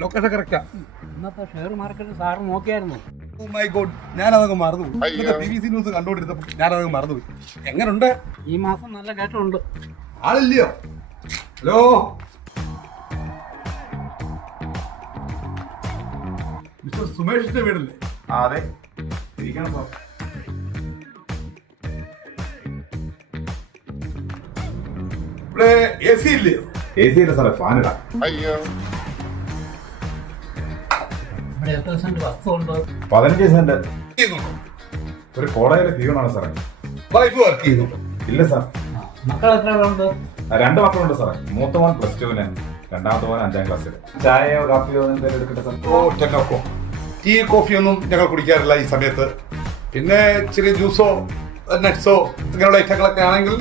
Location കറക്റ്റാ. ഇന്നത്തെ share market sir നോക്കിയായിരുന്നു. ഓ മൈ ഗോഡ്, ഞാനതങ്ങ് മറന്നുപോയി. BBC ന്യൂസ് കണ്ടോണ്ടിരുന്നപ്പോൾ ഞാനതങ്ങ് മറന്നുപോയി. എങ്ങനുണ്ട്? ഈ മാസം നല്ല കേട്ടുണ്ട്. ആളില്ലയോ? ഹലോ, മിസ്റ്റർ സുമേഷിന്റെ വീടല്ലേ? അതെ, ഇരിക്കണം സാർ. ഇവിടെ AC ഇല്ലയോ? AC ഇല്ല സാറേ, ഫാൻ ഇടാം. ഇവിടെ എത്ര സെന്റ് വസ്തു ഉണ്ട്? 15 സെന്റ്. ചെയ്യുന്നുണ്ടോ? ഒരു കോളേജിലെ പിയൂണാണ് സാറേ. വൈഫ് വർക്ക് ചെയ്യുന്നുണ്ടോ? ഇല്ല സാർ. മക്കൾ എത്ര ഉണ്ട്? 2 മക്കളുണ്ട് സാറേ. മൂത്തവൻ +2, രണ്ടാമത്തെ മോൻ 5ാം ക്ലാസ്സിൽ. ചായയോ കാപ്പിയോ എന്തെങ്കിലും എടുക്കട്ടെ സാർ? ഓ, 10 o'clock. ടീ കോഫിയൊന്നും ഞങ്ങൾ കുടിക്കാറില്ല ഈ സമയത്ത്. പിന്നെ ചെറിയ ജ്യൂസോ നട്ട്സോ ഇങ്ങനെയുള്ള ഐറ്റങ്ങളൊക്കെ ആണെങ്കിൽ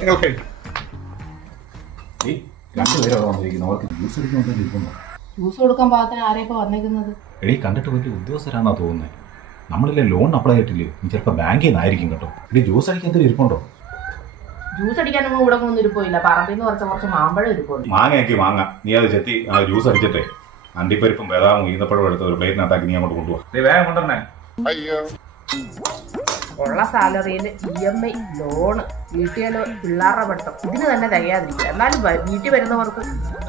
ഞങ്ങൾ കഴിക്കും. ഈ 2 പേര് അവിടെ വന്നിരിക്കുന്നു. അവർക്ക് ജ്യൂസ് അടിക്കാൻ. ജ്യൂസ് കൊടുക്കാൻ പാകത്തിന് ആരെയപ്പോ വന്നേക്കുന്നത്? എടീ, കണ്ടിട്ട് വലിയ ഉദ്യോഗസ്ഥരാണെന്നാ തോന്നുന്നത്. നമ്മളില്ലേ ലോൺ അപ്ലൈ ചെയ്തിട്ടില്ലേ? നീ ചിലപ്പോൾ ബാങ്കിൽ നിന്നായിരിക്കും കേട്ടോ. എടീ, ജ്യൂസ് അടിക്കാൻ എന്തെങ്കിലും ഇരിപ്പുണ്ടോ? ജ്യൂസ് അടിക്കാനൊന്നും ഇവിടെ ഒന്നും ഇരിപ്പില്ല. പറമ്പിൽ നിന്ന് കുറച്ച് മാമ്പഴം ഇരിപ്പുണ്ട്. മാങ്ങയാക്കി മാങ്ങ. നീ അത് ചെത്തി ജ്യൂസ് അടിച്ചിട്ടേ അണ്ടിപ്പരിപ്പും ബദാമും ഈന്തപ്പഴവും എടുത്ത് ഒരു പ്ലേറ്റിനകത്താക്കി നീ അങ്ങോട്ട് കൊണ്ടുപോകാം. വേഗം കൊണ്ടുവരണേ. ഉള്ള സാലറിയിൽ EMI, ലോണ്, വീട്ടിലോ പിള്ളേരുടെ പഠിത്തം ഇതിന് തന്നെ തികയാതിരിക്കുക. എന്നാലും വീട്ടിൽ വരുന്നവർക്ക്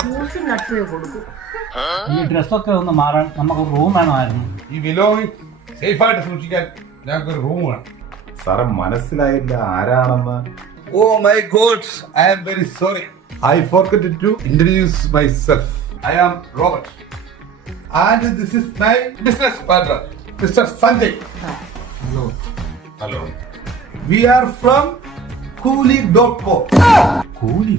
ജ്യൂസും നട്ട്സും കൊടുക്കും. ഈ ഡ്രസ്സൊക്കെ ഒന്ന് മാറാൻ നമുക്ക് റൂം വേണമായിരുന്നു. ഈ ബിലോങ് സേഫായിട്ട് സൂക്ഷിക്കാൻ ഞങ്ങൾക്ക് ഒരു റൂം വേണം. സാറെ, മനസ്സിലായില്ല ആരാണെന്ന്. Oh my God, I am very sorry. I forgot to introduce myself. I am Robert. And this is my business partner, Mr. Sanjay. Hello. We are from Cooli.com. കൂലി?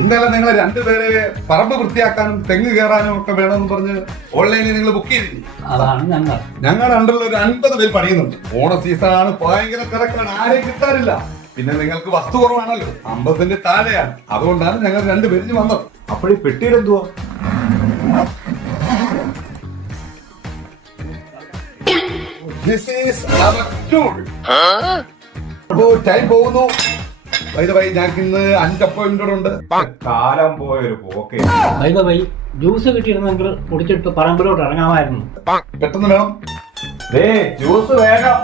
ഇന്നലെ നിങ്ങൾ 2 പേരെ പറമ്പ് വൃത്തിയാക്കാനും തെങ്ങ് കയറാനും ഒക്കെ വേണമെന്ന് പറഞ്ഞ് ഓൺലൈനിൽ നിങ്ങൾ ബുക്ക് ചെയ്തിരുന്നു. അതാണ് ഞങ്ങൾ. ഞങ്ങളുടെ അണ്ടറിൽ ഒരു 50 പേര് പണിയുന്നുണ്ട്. ഓണ സീസണാണ്, ഭയങ്കര തിരക്കാണ്, ആരെയും കിട്ടാറില്ല. പിന്നെ നിങ്ങൾക്ക് വസ്തു കുറവാണല്ലോ, 50 താഴെയാണ്. അതുകൊണ്ടാണ് ഞങ്ങൾ 2 പേരിന് വന്നത്. അപ്പോഴീ പെട്ടിയുടെ എന്തുവാ? This is our tool. Time പോകുന്നു. ഞങ്ങൾക്ക് ഇന്ന് 5 അപ്പോയിന്റഡ് ഉണ്ട്. കാലം പോയൊരു പോക്കെ. ജ്യൂസ് കിട്ടിയിരുന്നെങ്കിൽ കുടിച്ചിട്ട് പറമ്പിലോട്ട് ഇറങ്ങാമായിരുന്നു. പെട്ടെന്ന് വേണം. ജ്യൂസ് വേഗം.